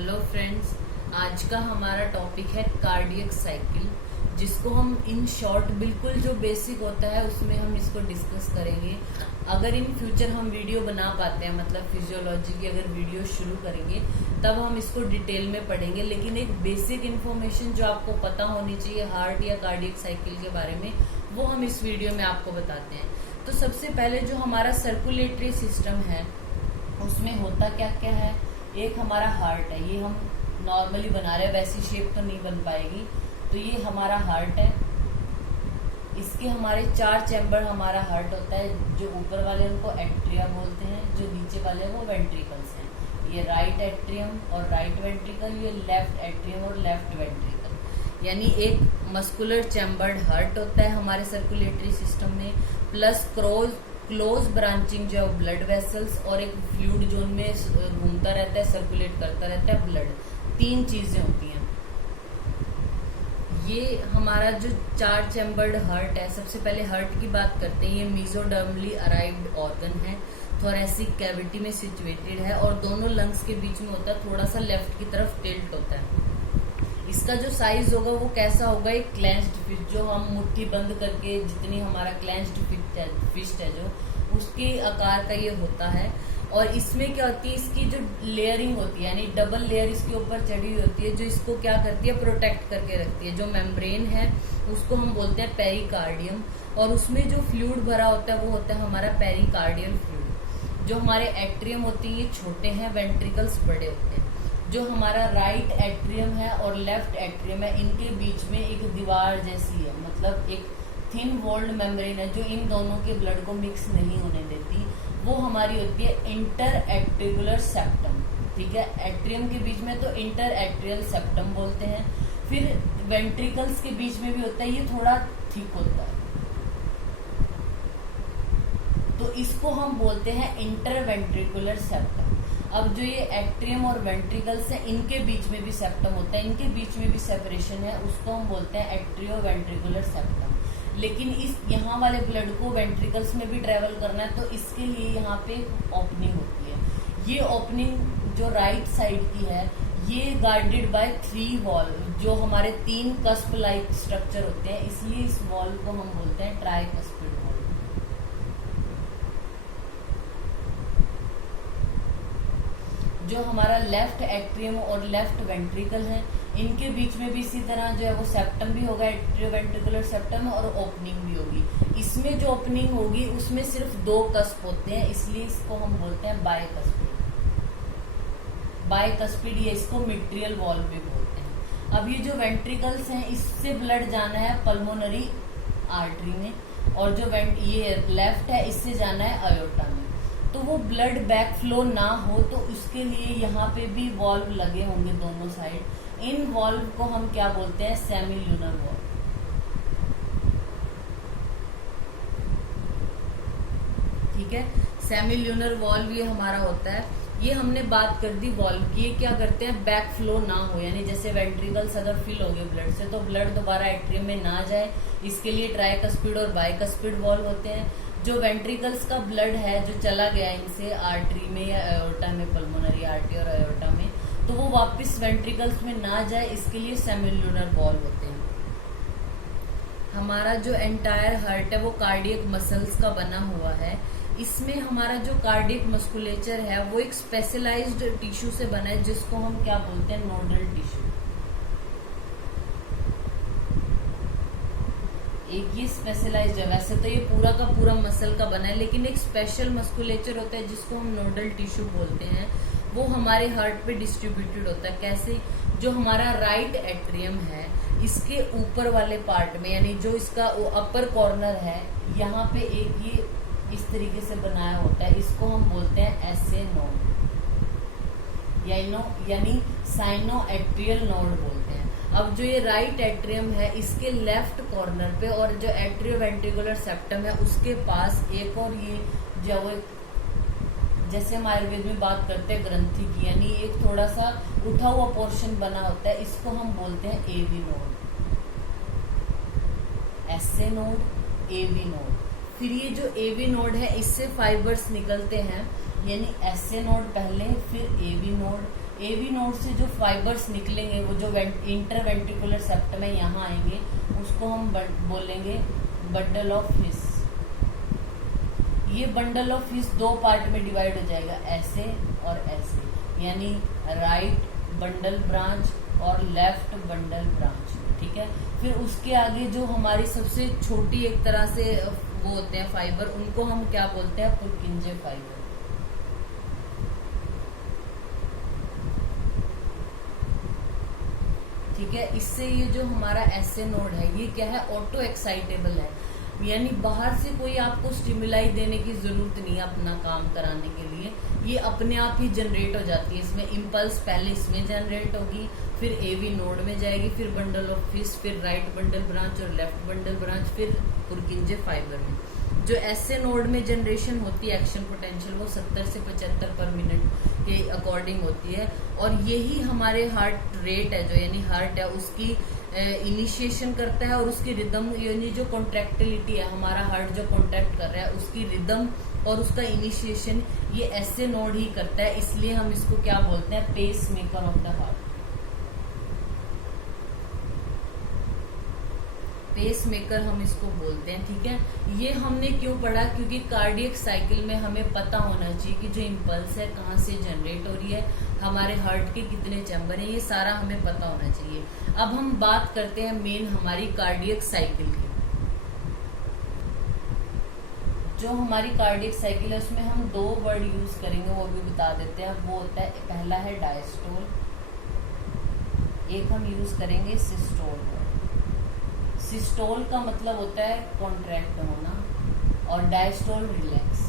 Hello friends, आज का हमारा टॉपिक है कार्डियक साइकिल, जिसको हम इन शॉर्ट बिल्कुल जो बेसिक होता है उसमें हम इसको डिस्कस करेंगे। अगर इन फ्यूचर हम वीडियो बना पाते हैं, मतलब फिजियोलॉजी की अगर वीडियो शुरू करेंगे तब हम इसको डिटेल में पढ़ेंगे, लेकिन एक बेसिक इन्फॉर्मेशन जो आपको पता होनी चाहिए हार्ट या कार्डियक साइकिल के बारे में, वो हम इस वीडियो में आपको बताते हैं। तो सबसे पहले जो हमारा सर्कुलेटरी सिस्टम है उसमें होता क्या क्या है। एक हमारा हार्ट है, ये हम नॉर्मली बना रहे हैं, वैसी शेप तो नहीं बन पाएगी। तो ये हमारा हार्ट है, इसके हमारे 4 चैम्बर हमारा हार्ट होता है। जो ऊपर वाले उनको एट्रिया बोलते हैं, जो नीचे वाले वो वेंट्रिकल्स हैं। ये राइट एट्रियम और राइट वेंट्रिकल, ये लेफ्ट एट्रियम और लेफ्ट वेंट्रिकल। यानी एक मस्कुलर चैम्बर्ड हार्ट होता है हमारे सर्कुलेटरी सिस्टम में, प्लस क्लोज ब्रांचिंग जो ब्लड वेसल्स, और एक फ्लूइड जोन में घूमता रहता है, सर्कुलेट करता रहता है ब्लड। 3 चीजें होती हैं। ये हमारा जो 4 चैम्बर्ड हार्ट है, सबसे पहले हार्ट की बात करते हैं। ये मीजोडर्मली अराइव्ड ऑर्गन है, थोरेसिक कैविटी में सिचुएटेड है और दोनों लंग्स के बीच में होता है, थोड़ा सा लेफ्ट की तरफ टिल्ट होता है। इसका जो साइज होगा वो कैसा होगा, एक क्लेंस्ड फिस्ट, जो हम मुट्ठी बंद करके जितनी हमारा क्लेंस्ड फिस्ट है जो उसके आकार का ये होता है। और इसमें क्या होती है, इसकी जो लेयरिंग होती है, यानी डबल लेयर इसके ऊपर चढ़ी हुई होती है, जो इसको क्या करती है, प्रोटेक्ट करके रखती है। जो मेम्ब्रेन है उसको हम बोलते हैं पेरिकार्डियम, और उसमें जो फ्लूइड भरा होता है वो होता है हमारा पेरिकार्डियल फ्लूइड। जो हमारे एट्रियम होते हैं ये छोटे हैं, वेंट्रिकल्स बड़े होते हैं। जो हमारा राइट एट्रियम है और लेफ्ट एट्रियम है, इनके बीच में एक दीवार जैसी है, मतलब एक थिन वॉल्ड मेम्ब्रेन है जो इन दोनों के ब्लड को मिक्स नहीं होने देती। वो हमारी होती है इंटर एट्रिकुलर सेप्टम। ठीक है, एट्रियम के बीच में तो इंटर एट्रियल सेप्टम बोलते हैं। फिर वेंट्रिकल्स के बीच में भी होता है, ये थोड़ा थिक होता है, तो इसको हम बोलते हैं इंटर वेंट्रिकुलर सेप्टम। अब जो ये एट्रियम और वेंट्रिकल्स हैं, इनके बीच में भी सेप्टम होता है, इनके बीच में भी सेपरेशन है, उसको हम बोलते हैं एट्रियो वेंट्रिकुलर सेप्टम। लेकिन इस यहाँ वाले ब्लड को वेंट्रिकल्स में भी ट्रेवल करना है, तो इसके लिए यहाँ पे ओपनिंग होती है। ये ओपनिंग जो राइट साइड की है, ये गार्डेड बाय 3 वॉल्व, जो हमारे 3 कस्प लाइक स्ट्रक्चर होते हैं, इसलिए इस वॉल्व को हम बोलते हैं ट्राइकस्पिड वॉल्व। जो हमारा लेफ्ट एट्रियम और लेफ्ट वेंट्रिकल है, इनके बीच में भी इसी तरह जो है वो सेप्टम भी होगा, एट्रियो वेंट्रिकुलर सेप्टम, और ओपनिंग भी होगी। इसमें जो ओपनिंग होगी उसमें सिर्फ 2 कस्प होते हैं, इसलिए इसको हम बोलते हैं बायकस्पिड। बायकस्पिड, ये इसको मिट्रियल वॉल्व भी बोलते हैं। अब ये जो वेंट्रिकल्स हैं, इससे ब्लड जाना है पल्मोनरी आर्टरी में, और जो ये लेफ्ट है इससे जाना है अयोर्टा में। तो वो ब्लड बैक फ्लो ना हो तो उसके लिए यहाँ पे भी वॉल्व लगे होंगे दोनों साइड। इन वॉल्व को हम क्या बोलते हैं, सेमील्यूनर वॉल्व। ठीक है, सेमील्यूनर वॉल्व ये हमारा होता है। ये हमने बात कर दी वॉल्व की। ये क्या करते हैं, बैक फ्लो ना हो, यानी जैसे वेंट्रिकल्स अगर फिल हो गए ब्लड से तो ब्लड दोबारा एट्रियम में ना जाए, इसके लिए ट्राइकस्पिड और बाइकस्पिड वॉल्व होते हैं। जो वेंट्रिकल्स का ब्लड है जो चला गया इनसे आर्टरी में या एओर्टा में, पल्मोनरी आर्टरी और एओर्टा में, तो वो वापस वेंट्रिकल्स में ना जाए, इसके लिए सेमील्यूनर वॉल्व होते हैं। हमारा जो एंटायर हार्ट है वो कार्डियक मसल्स का बना हुआ है। इसमें हमारा जो कार्डियक मस्कुलेचर है वो एक स्पेशलाइज्ड टिश्यू से बना है, जिसको हम क्या बोलते हैं, नोडल टिश्यू। एक ये स्पेशलाइज्ड है, वैसे तो ये पूरा का पूरा मसल का बना है, लेकिन एक स्पेशल मस्कुलेचर होता है जिसको हम नोडल टिश्यू बोलते हैं। वो हमारे हार्ट पे डिस्ट्रीब्यूटेड होता है। कैसे, जो हमारा राइट एट्रियम है, इसके ऊपर वाले पार्ट में, यानी जो इसका अपर कॉर्नर है, यहाँ पे एक ये इस तरीके से बनाया होता है, इसको हम बोलते हैं एसे नोड, यानी साइनो एट्रियल नोड बोलते हैं। अब जो ये राइट एट्रियम है, इसके लेफ्ट कॉर्नर पे और जो एट्रियो वेंट्रिकुलर सेप्टम है उसके पास एक और ये जो जैसे हम आयुर्वेद में बात करते हैं ग्रंथि की, यानी एक थोड़ा सा उठा हुआ पोर्शन बना होता है, इसको हम बोलते हैं एवी नोड, एसे नोड, एवी नोड। फिर ये जो एवी नोड है, इससे फाइबर्स निकलते हैं यानी एसए नोड पहले, फिर एवी नोड। एवी नोड से जो फाइबर्स निकलेंगे वो जो इंटरवेंट्रिकुलर सेप्टम है यहाँ आएंगे, उसको हम बोलेंगे बंडल ऑफ हिस। ये बंडल ऑफ हिस दो पार्ट में डिवाइड हो जाएगा, ऐसे और ऐसे, यानी राइट बंडल ब्रांच और लेफ्ट बंडल ब्रांच। ठीक है, फिर उसके आगे जो हमारी सबसे छोटी एक तरह से वो होते हैं फाइबर, उनको हम क्या बोलते हैं, पुर्किंजे फाइबर। ठीक है, इससे ये जो हमारा एसए नोड है ये क्या है, ऑटो एक्साइटेबल है, यानी बाहर से कोई आपको स्टिमुलाई देने की जरूरत नहीं है अपना काम कराने के लिए, ये अपने आप ही जनरेट हो जाती है। इसमें इम्पल्स पहले इसमें जनरेट होगी, फिर एवी नोड में जाएगी, फिर बंडल ऑफ हिस, फिर राइट बंडल ब्रांच और लेफ्ट बंडल ब्रांच, फिर पुर्किंजे फाइबर में। जो एसए नोड में जनरेशन होती है एक्शन पोटेंशियल, वो 70 से 75 पर मिनट के अकॉर्डिंग होती है, और यही हमारे हार्ट रेट है, जो यानी हार्ट है उसकी इनिशिएशन करता है, और उसकी रिदम यानी जो कॉन्ट्रैक्टिलिटी है, हमारा हार्ट जो कॉन्ट्रैक्ट कर रहा है उसकी रिदम और उसका इनिशिएशन ये एसए नोड ही करता है। इसलिए हम इसको क्या बोलते हैं, pacemaker of the heart. Pacemaker हम इसको बोलते हैं। ठीक है, ये हमने क्यों पढ़ा, क्योंकि कार्डियक साइकिल में हमें पता होना चाहिए कि जो इम्पल्स है कहाँ से जनरेट हो रही है, हमारे हार्ट के कितने चैम्बर हैं, ये सारा हमें पता होना चाहिए। अब हम बात करते हैं मेन हमारी कार्डियक साइकिल की। जो हमारी कार्डियक साइकिल है उसमें हम दो वर्ड यूज करेंगे, वो भी बता देते हैं। वो होता है, पहला है डायस्टोल, एक हम यूज करेंगे सिस्टोल। सिस्टोल का मतलब होता है कॉन्ट्रैक्ट होना, और डायस्टोल रिलैक्स।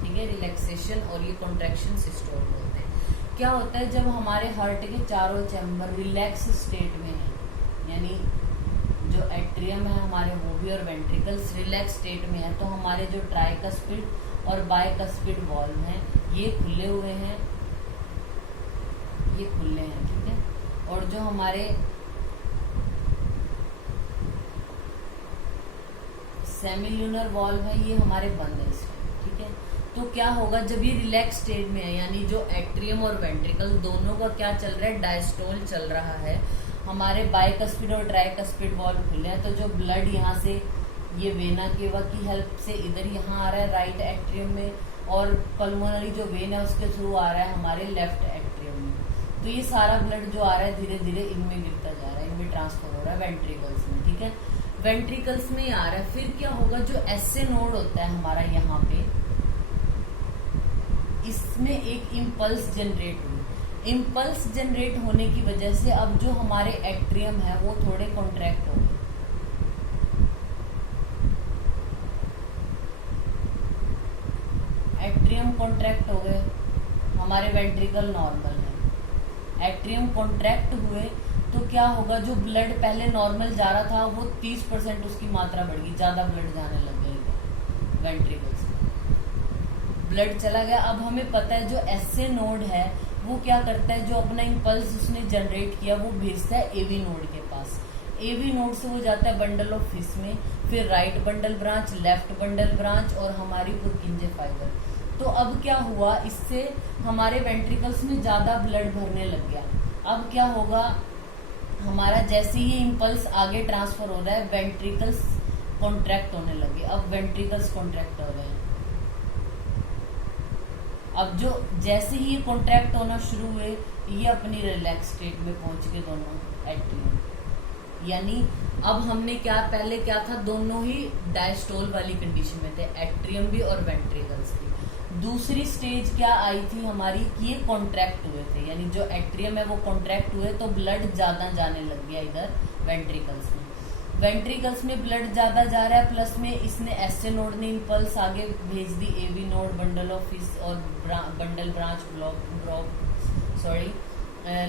ठीक है, रिलैक्सेशन, और ये कॉन्ट्रैक्शन सिस्टोल बोलते हैं। क्या होता है, जब हमारे हार्ट के चारों चैम्बर रिलैक्स स्टेट में है, यानी जो एट्रियम है हमारे वो भी और वेंट्रिकल्स रिलैक्स स्टेट में है, तो हमारे जो ट्राइकस्पिड और बाइकस्पिड वॉल्व हैं ये खुले हुए हैं, ये खुले हैं। ठीक है, और जो हमारे सेमिल्यूनर वॉल्व है ये हमारे बंद है इसमें। ठीक है, तो क्या होगा, जब ये रिलैक्स स्टेट में है, यानी जो एट्रियम और वेंट्रिकल दोनों का क्या चल रहा है, डायस्टोल चल रहा है, हमारे बाइकस्पिड और ट्राइकस्पिड वॉल्व खुले हैं, तो जो ब्लड यहाँ से ये वेना केवा की हेल्प से इधर यहाँ आ रहा है राइट एट्रियम में, और पल्मोनरी जो वेन है उसके थ्रू आ रहा है हमारे लेफ्ट एट्रियम में। तो ये सारा ब्लड जो आ रहा है धीरे धीरे इनमें गिरता जा रहा है, इनमें ट्रांसफर हो रहा है वेंट्रिकल्स में। ठीक है, वेंट्रिकल्स में आ रहा है। फिर क्या होगा, जो एसए नोड होता है हमारा यहाँ पे, इसमें एक इम्पल्स जनरेट हुई। इम्पल्स जनरेट होने की वजह से अब जो हमारे एट्रियम है वो थोड़े कॉन्ट्रैक्ट हो गए। एट्रियम कॉन्ट्रैक्ट हो गए, हमारे वेंट्रिकल नॉर्मल है। एट्रियम कॉन्ट्रैक्ट हुए तो क्या होगा, जो ब्लड पहले नॉर्मल जा रहा था वो 30% उसकी मात्रा बढ़ गई, ज्यादा ब्लड जाने लग गई वेंट्रिकल्स में, ब्लड चला गया। अब हमें पता है जो एसए नोड है वो क्या करता है, जो अपना इम्पल्स उसने जनरेट किया वो भेजता है एवी नोड के पास। एवी नोड से वो जाता है बंडल ऑफ हिस में, फिर right bundle branch, left bundle branch और हमारी पुर्किंजे फाइबर। तो अब क्या हुआ, इससे हमारे वेंट्रिकल्स में ज्यादा ब्लड भरने लग गया। अब क्या होगा, हमारा जैसे ही इम्पल्स आगे ट्रांसफर हो रहा है वेंट्रिकल्स कॉन्ट्रैक्ट होने लगे। अब वेंट्रिकल्स कॉन्ट्रैक्ट हो रहे हैं। अब जो जैसे ही ये कॉन्ट्रैक्ट होना शुरू हुए, ये अपनी रिलैक्स स्टेट में पहुंच गए दोनों एट्रियम। यानी अब हमने क्या, पहले क्या था, दोनों ही डायस्टोल वाली कंडीशन में थे, एट्रियम भी और वेंट्रिकल्स भी। दूसरी स्टेज क्या आई थी हमारी, कि ये कॉन्ट्रैक्ट हुए थे, यानी जो एट्रियम है वो कॉन्ट्रैक्ट हुए तो ब्लड ज्यादा जाने लग गया इधर वेंट्रिकल्स में। वेंट्रिकल्स में ब्लड ज्यादा जा रहा है, प्लस में इसने एसए नोड ने इम्पल्स आगे भेज दी, AV node, bundle of His और बंडल ब्रांच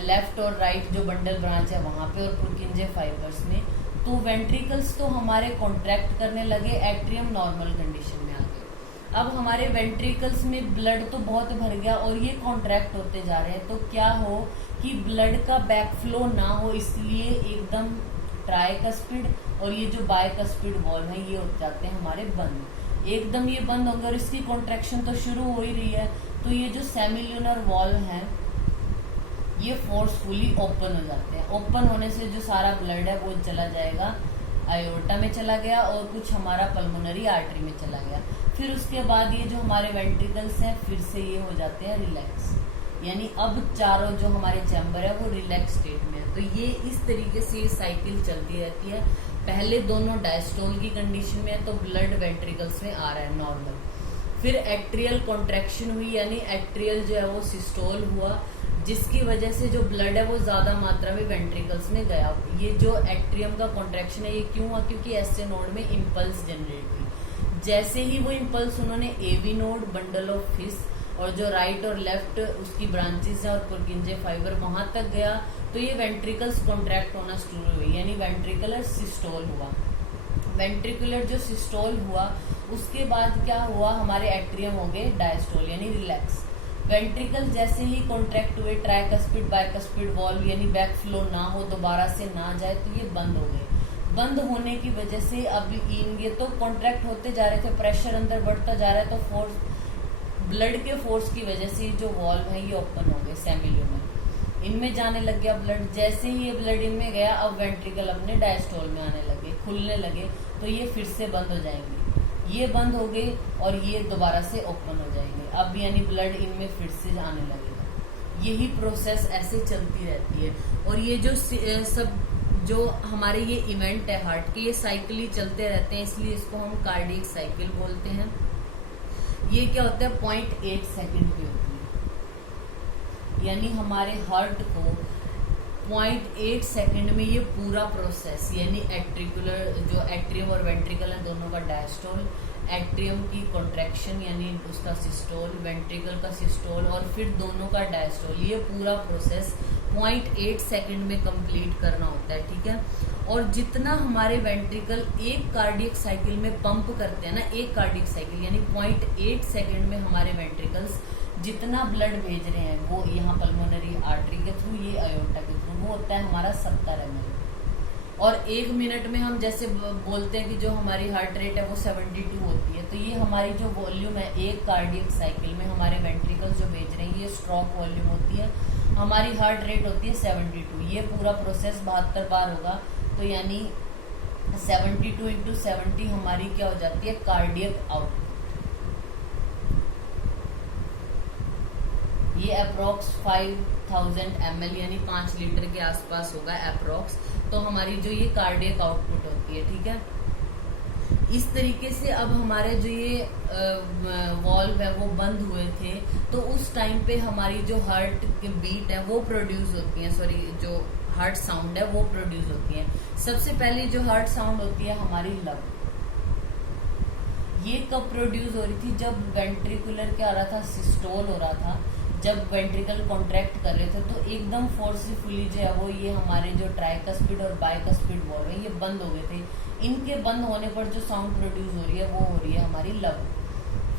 लेफ्ट और राइट जो बंडल ब्रांच है वहां पे, और पुर्किंजे फाइबर्स में। तो वेंट्रिकल्स तो हमारे कॉन्ट्रैक्ट करने लगे, एट्रियम नॉर्मल कंडीशन में आ गए। अब हमारे वेंट्रिकल्स में ब्लड तो बहुत भर गया और ये कॉन्ट्रैक्ट होते जा रहे हैं, तो क्या हो कि ब्लड का बैकफ्लो ना हो, इसलिए एकदम ट्राइकस्पिड और ये जो बाइकस्पिड वॉल्व है ये हो जाते हैं हमारे बंद। एकदम ये बंद होंगे और इसकी कॉन्ट्रैक्शन तो शुरू हो ही रही है, तो ये जो सेमिल्यूनर वॉल्व है ये फोर्सफुली ओपन हो जाते हैं। ओपन होने से जो सारा ब्लड है वो चला जाएगा आयोर्टा में चला गया और कुछ हमारा पल्मोनरी आर्टरी में चला गया। फिर उसके बाद ये जो हमारे वेंट्रिकल्स हैं फिर से ये हो जाते हैं रिलैक्स, यानी अब चारों जो हमारे चैम्बर है वो रिलैक्स स्टेट में है। तो ये इस तरीके से ये साइकिल चलती रहती है। पहले दोनों डायस्टोल की कंडीशन में है तो ब्लड वेंट्रिकल्स में आ रहा है नॉर्मल, फिर एट्रियल कॉन्ट्रैक्शन हुई यानी एट्रियल जो है वो सिस्टोल हुआ, जिसकी वजह से जो ब्लड है वो ज्यादा मात्रा में वेंट्रिकल्स में गया। ये जो एट्रियम का कॉन्ट्रैक्शन है ये क्यों हुआ, क्योंकि एसए नोड में इम्पल्स जनरेट हुई। जैसे ही वो इम्पल्स उन्होंने AV node, bundle of His और जो राइट और लेफ्ट उसकी ब्रांचेस है और पुर्किंजे फाइबर वहां तक गया तो ये वेंट्रिकल्स कॉन्ट्रैक्ट होना शुरू हुई, यानी वेंट्रिकुलर सिस्टोल हुआ। वेंट्रिकुलर जो सिस्टोल हुआ उसके बाद क्या हुआ, हमारे एट्रियम हो गए डायस्टोल यानी रिलैक्स। वेंट्रिकल जैसे ही कॉन्ट्रैक्ट हुए, ट्राइकस्पिड बाइकस्पिड वॉल्व यानी बैक फ्लो ना हो, दोबारा से ना जाए, तो ये बंद हो गए। बंद होने की वजह से अब ये तो कॉन्ट्रैक्ट होते जा रहे थे, प्रेशर अंदर बढ़ता जा रहा है, तो फोर्स ब्लड के फोर्स की वजह से जो वॉल्व है ये ओपन हो गए सेमिल्यूनर, इनमें जाने लग गया ब्लड। जैसे ही ये ब्लड इनमें गया अब वेंट्रिकल अपने डायस्टोल में आने लगे, खुलने लगे, तो ये फिर से बंद हो जाएंगे। ये बंद हो गए और ये दोबारा से ओपन हो जाएंगे, अब यानी ब्लड इनमें फिर से आने लगेगा। यही प्रोसेस ऐसे चलती रहती है। और ये जो सब जो हमारे ये इवेंट है हार्ट के, ये साइकिल ही चलते रहते हैं, इसलिए इसको हम कार्डियक साइकिल बोलते हैं। ये क्या होता है 0.8 सेकेंड की होती है, यानी हमारे हार्ट को 0.8 सेकेंड में ये पूरा प्रोसेस, यानी एट्रिकुलर जो एट्रियम और वेंट्रिकल है दोनों का डायस्टोल, एट्रियम की कॉन्ट्रैक्शन यानी उसका सिस्टोल, वेंट्रिकल का सिस्टोल और फिर दोनों का डायस्टोल, ये पूरा प्रोसेस 0.8 सेकेंड में कंप्लीट करना होता है, ठीक है। और जितना हमारे वेंट्रिकल एक कार्डियक साइकिल में पंप करते हैं ना, एक कार्डियक साइकिल यानी 0.8 सेकेंड में हमारे वेंट्रिकल्स जितना ब्लड भेज रहे हैं वो यहाँ पल्मोनरी आर्टरी के थ्रू, ये आयोर्टा के थ्रू, वो होता है हमारा 70 ml। और 1 मिनट में हम जैसे बोलते हैं कि जो हमारी हार्ट रेट है वो 72 होती है, तो ये हमारी जो वॉल्यूम है एक कार्डियक साइकिल में हमारे वेंट्रिकल जो भेज रहे हैं ये स्ट्रोक वॉल्यूम होती है, हमारी हार्ट रेट होती है 72। ये पूरा प्रोसेस 72 बार होगा, तो यानी 72 इंटू 70 हमारी क्या हो जाती है कार्डियक आउटपुट। ये अप्रोक्स 5000 ml यानी 5 लीटर के आसपास होगा अप्रोक्स, तो हमारी जो ये कार्डियक आउटपुट होती है, ठीक है। इस तरीके से अब हमारे जो ये वॉल्व है वो बंद हुए थे, तो उस टाइम पे हमारी जो हार्ट की बीट है वो प्रोड्यूस होती है, सॉरी जो हार्ट साउंड है वो प्रोड्यूस होती है। सबसे पहले जो हार्ट साउंड होती है हमारी लब, ये कब प्रोड्यूस हो रही थी, जब वेंट्रिकुलर क्या हो रहा था, सिस्टोल हो रहा था, जब वेंट्रिकल कॉन्ट्रैक्ट कर रहे थे तो एकदम फोर्सफुली जो है वो ये हमारे जो ट्राइकस्पिड और बाइकस्पिड वॉल्व है ये बंद हो गए थे। इनके बंद होने पर जो साउंड प्रोड्यूस हो रही है वो हो रही है हमारी लब।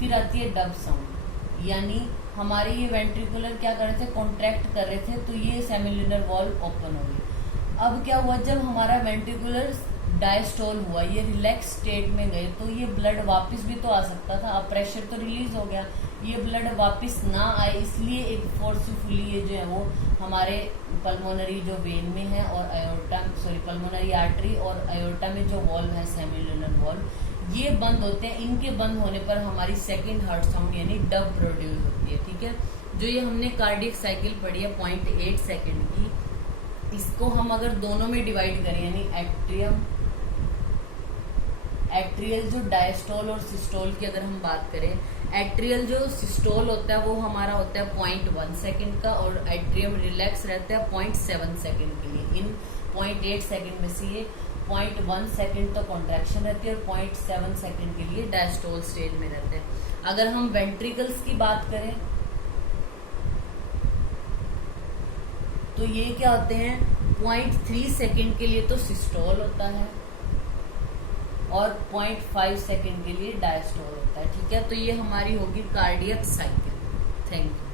फिर आती है डब साउंड, यानी हमारे ये वेंट्रिकुलर क्या कर रहे थे, कॉन्ट्रैक्ट कर रहे थे, तो ये सेमिल्यूनर वॉल्व ओपन हो गई। अब क्या हुआ, जब हमारा वेंट्रिकुलर डायस्टोल हुआ, ये रिलैक्स स्टेट में गए, तो ये ब्लड वापस भी तो आ सकता था, अब प्रेशर तो रिलीज हो गया, ये ब्लड वापस ना आए, इसलिए एक फोर्सफुली ये जो है वो हमारे पल्मोनरी जो वेन में है और आयोर्टा, सॉरी पल्मोनरी आर्टरी और आयोर्टा में जो वॉल्व है सेमिल्यूनर वॉल्व, ये बंद होते हैं। इनके बंद होने पर हमारी सेकेंड हार्ट साउंड यानी डब प्रोड्यूस होती है, ठीक है। जो ये हमने कार्डियक साइकिल पढ़ी है 0.8 सेकेंड की, इसको हम अगर दोनों में डिवाइड करें यानी एट्रियल जो डायस्टोल और सिस्टोल की अगर हम बात करें, एट्रियल जो सिस्टोल होता है वो हमारा होता है 0.1 सेकेंड का और एट्रियम रिलैक्स रहता है 0.7 सेकेंड के लिए। इन 0.8 सेकेंड में से ये 0.1 सेकेंड तो कॉन्ट्रैक्शन रहती है और 0.7 सेकेंड के लिए डायस्टोल स्टेज में रहते हैं। अगर हम वेंट्रिकल्स की बात करें तो ये क्या होते हैं, 0.3 सेकेंड के लिए तो सिस्टोल होता है और 0.5 सेकेंड के लिए डायस्टोल होता है, ठीक है। तो ये हमारी होगी कार्डियक साइकिल। Thank you.